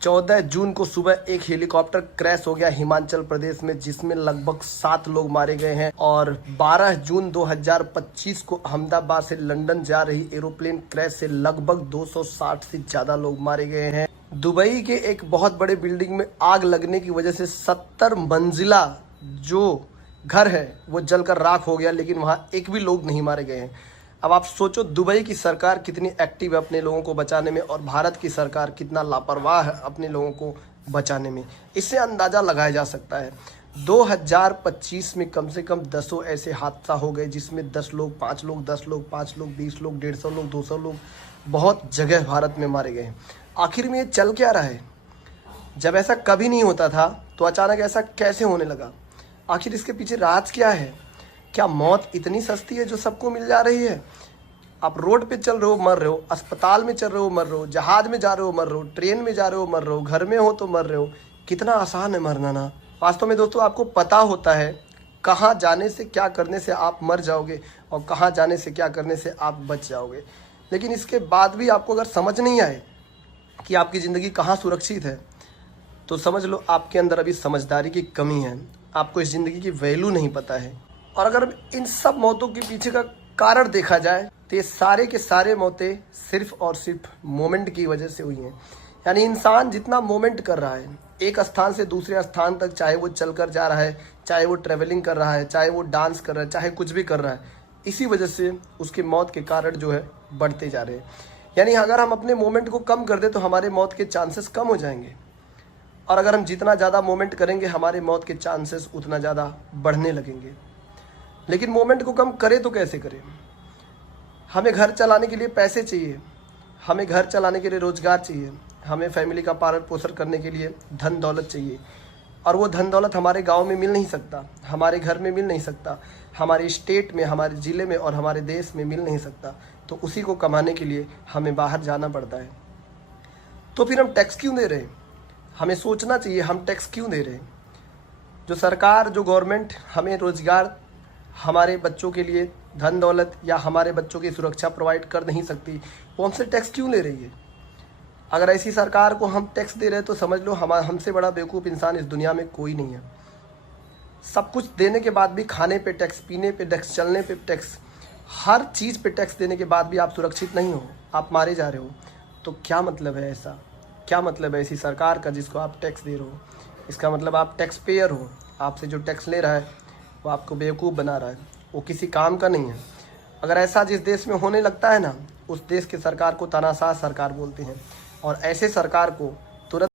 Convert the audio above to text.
14 जून को सुबह एक हेलीकॉप्टर क्रैश हो गया हिमाचल प्रदेश में, जिसमें लगभग 7 लोग मारे गए हैं। और 12 जून 2025 को अहमदाबाद से लंदन जा रही एरोप्लेन क्रैश से लगभग 260 से ज्यादा लोग मारे गए हैं। दुबई के एक बहुत बड़े बिल्डिंग में आग लगने की वजह से 70 मंजिला जो घर है वो जलकर राख हो गया, लेकिन वहां एक भी लोग नहीं मारे गए हैं। अब आप सोचो दुबई की सरकार कितनी एक्टिव है अपने लोगों को बचाने में, और भारत की सरकार कितना लापरवाह है अपने लोगों को बचाने में। इससे अंदाज़ा लगाया जा सकता है 2025 में कम से कम 10 ऐसे हादसा हो गए, जिसमें 10 लोग, 5 लोग, 10 लोग, 5 लोग, 20 लोग, 150 लोग, 200 लोग बहुत जगह भारत में मारे गए हैं। आखिर में ये चल क्या रहा है? जब ऐसा कभी नहीं होता था तो अचानक ऐसा कैसे होने लगा? आखिर इसके पीछे राज क्या है? क्या मौत इतनी सस्ती है जो सबको मिल जा रही है? आप रोड पे चल रहे हो मर रहे हो, अस्पताल में चल रहे हो मर रहे हो, जहाज में जा रहे हो मर रहे हो, ट्रेन में जा रहे हो मर रहे हो, घर में हो तो मर रहे हो। कितना आसान है मरना ना। वास्तव में दोस्तों आपको पता होता है कहाँ जाने से, क्या करने से आप मर जाओगे और कहाँ जाने से, क्या करने से आप बच जाओगे। लेकिन इसके बाद भी आपको अगर समझ नहीं आए कि आपकी ज़िंदगी कहाँ सुरक्षित है, तो समझ लो आपके अंदर अभी समझदारी की कमी है। आपको इस ज़िंदगी की वैल्यू नहीं पता है। और अगर इन सब मौतों के पीछे का कारण देखा जाए तो ये सारे के सारे मौतें सिर्फ और सिर्फ मोमेंट की वजह से हुई हैं। यानी इंसान जितना मोमेंट कर रहा है एक स्थान से दूसरे स्थान तक, चाहे वो चलकर जा रहा है, चाहे वो ट्रैवलिंग कर रहा है, चाहे वो डांस कर रहा है, चाहे कुछ भी कर रहा है, इसी वजह से उसके मौत के कारण जो है बढ़ते जा रहे हैं। यानी अगर हम अपने मोमेंट को कम कर दें तो हमारे मौत के चांसेस कम हो जाएंगे, और अगर हम जितना ज़्यादा मोमेंट करेंगे हमारे मौत के चांसेस उतना ज़्यादा बढ़ने लगेंगे। लेकिन मोमेंट को कम करें तो कैसे करें? हमें घर चलाने के लिए पैसे चाहिए, हमें घर चलाने के लिए रोज़गार चाहिए, हमें फैमिली का पालन पोषण करने के लिए धन दौलत चाहिए, और वो धन दौलत हमारे गांव में मिल नहीं सकता, हमारे घर में मिल नहीं सकता, हमारे स्टेट में, हमारे ज़िले में और हमारे देश में मिल नहीं सकता। तो उसी को कमाने के लिए हमें बाहर जाना पड़ता है। तो फिर हम टैक्स क्यों दे रहे हैं? हमें सोचना चाहिए हम टैक्स क्यों दे रहे हैं। जो सरकार, जो गवर्नमेंट हमें रोज़गार, हमारे बच्चों के लिए धन दौलत या हमारे बच्चों की सुरक्षा प्रोवाइड कर नहीं सकती, वो हमसे टैक्स क्यों ले रही है? अगर ऐसी सरकार को हम टैक्स दे रहे हैं तो समझ लो हमसे बड़ा बेवकूफ़ इंसान इस दुनिया में कोई नहीं है। सब कुछ देने के बाद भी खाने पे टैक्स, पीने पे टैक्स, चलने पे टैक्स, हर चीज़ पे टैक्स देने के बाद भी आप सुरक्षित नहीं हो, आप मारे जा रहे हो। तो क्या मतलब है ऐसा? क्या मतलब है ऐसी सरकार का जिसको आप टैक्स दे रहे हो? इसका मतलब आप टैक्स पेयर हो। आपसे जो टैक्स ले रहा है वो आपको बेवकूफ़ बना रहा है, वो किसी काम का नहीं है। अगर ऐसा जिस देश में होने लगता है ना, उस देश की सरकार को तानाशाह सरकार बोलते हैं, और ऐसे सरकार को तुरंत